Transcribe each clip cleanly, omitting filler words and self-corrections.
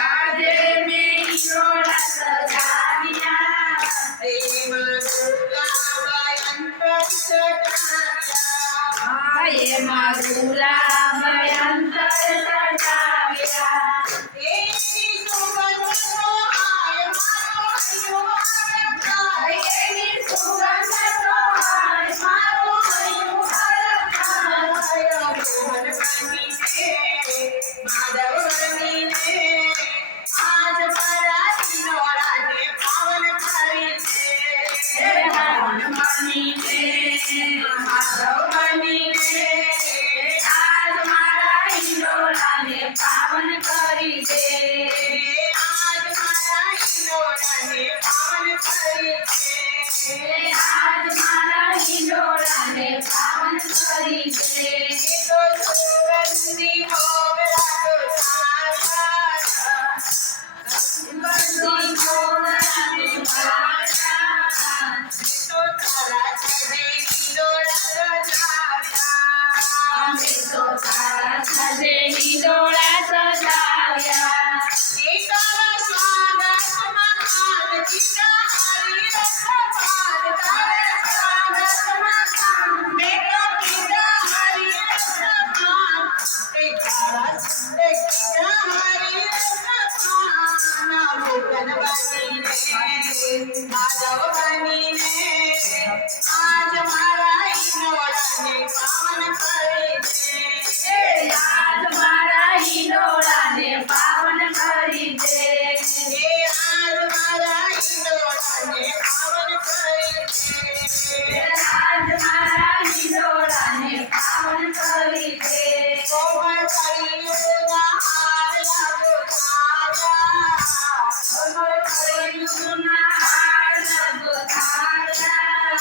આજે મેં ઈંડોળા સજાવ્યા એમાં ગુલાબ અંતર સજાવ્યા એમાં ગુલાબ અંતર સજાવ્યા એની સુગંધ તો હાય મારો હૈયો એની સુગંધ તો હાય મારો હૈયું હરખાય મોહન બનીને માધવ બનીને આજ મારા ઈંડોળાને પાવન કરી છે મોહન બનીને માધવ બનીને આજ મારા ઈંડોળાને પાવન કરી દે આજ મારા ઈંડોળાને પાવન કરી છે આજ મારા ઈંડોળાને પાવન કરી દે તો સુગંધી મોગરા તો સારા સુગંધી મોગરાને માળા તો તારા ચડે ઈંડોળા સજાવ્યા અમે તો તારા સાથે ઈંડોળા સજાવ્યા એ તારા સ્વાગતમાં આરતીના હરિ રસપાન તારા સ્વાગતમાં મેં તો કીધા હરિ રસપાન એ તારા કીધા હરિ રસપાન મોગન બનીને માધવ બનીને આજ મારા ઈંડોળાને પાવન કરી છે આજ મારા ઈંડોળાને પાવન કરી દે આજ મારા ઈંડોળાને પાવન કરી છે આજ મારા ઈંડોળાને પાવન કરી દે કોમળ કળિયુગના હાર લાગો તારા અમર કળિયુગના હાર લાગો તારા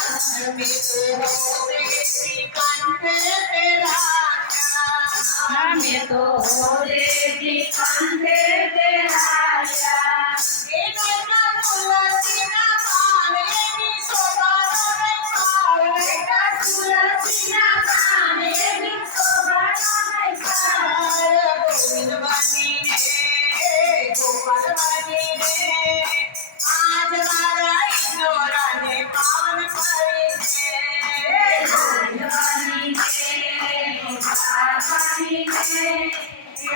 મેં તો હોતે શ્રીકાંતે તેરાયા અમે તો હોરેજી કંઠે તેરાયા એ નોકા તુલસીના પાન એની શોભાનો રંગાળ બેટા તુલસીના પાન એની શોભાનો નૈખાર ગોવિંદ બનીને ગોપાલ બનીને આજ મારા ઈંડોળાને પાવન કરી છે બનીને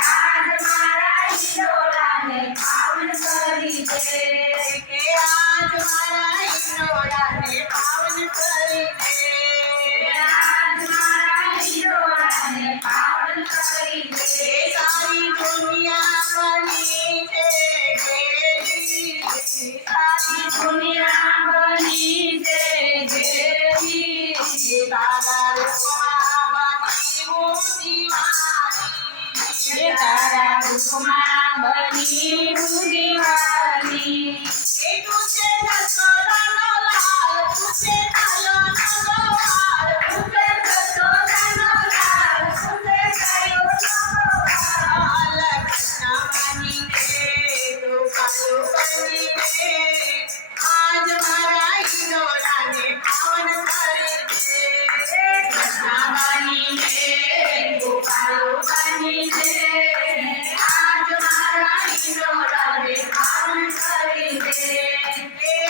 આજ મારા ઈંડોળાને પાવન કરી દે કે આજ મારા ઈંડોળાને પાવન કરી છે આજ મારા ઈંડોળાને પાવન કરી દે સારી દુનિયા બની છે ઘેરી સારી દુનિયા બની છે જેવી તારા રૂપમાં બની હું દીવાની તારા રૂપમાં બની હું દીવાની એ તુજે જસોદાનો લાલ તુજે કાયોનો ગોપાલ તુજે જશોદાનો લાલ તુજે ગાયોનો ગોપાલ કૃષ્ણ બનીને ગોપાલો બનીને આજ મારા ઈંડોળાને પાવન કરી છે કૃષ્ણ બનીને ગોપાલો બનીને આજ મારા ઈંડોળાને પાવન કરી દે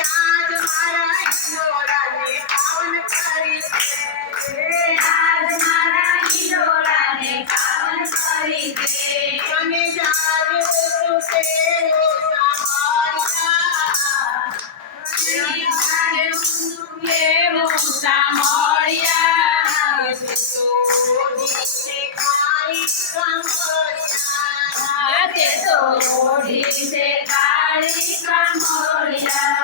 આજ મારા ઈંડોળાને પાવન કરી છે આજ મારા ઈંડોળાને પાવન કરી દે મને જાગ્યો તું સેવો સાંભળ્યા તે તો ઓઢી છે કાળી કામળિયા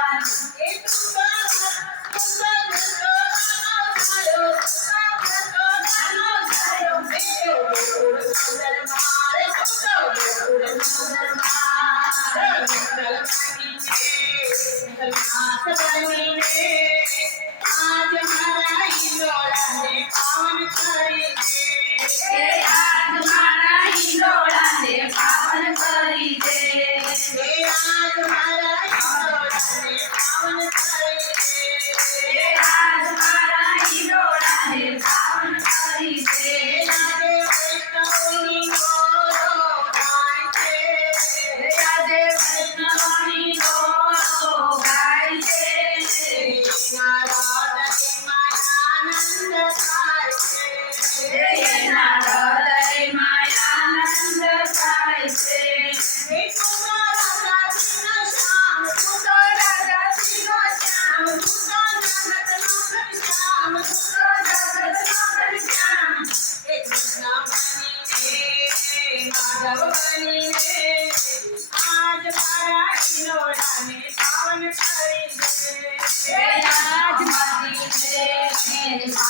આજ મારા ઈંડોળાને પાવન કરી છે આજ મારા ઈંડોળાને પાવન કરી દે આજ મારા ભાઈ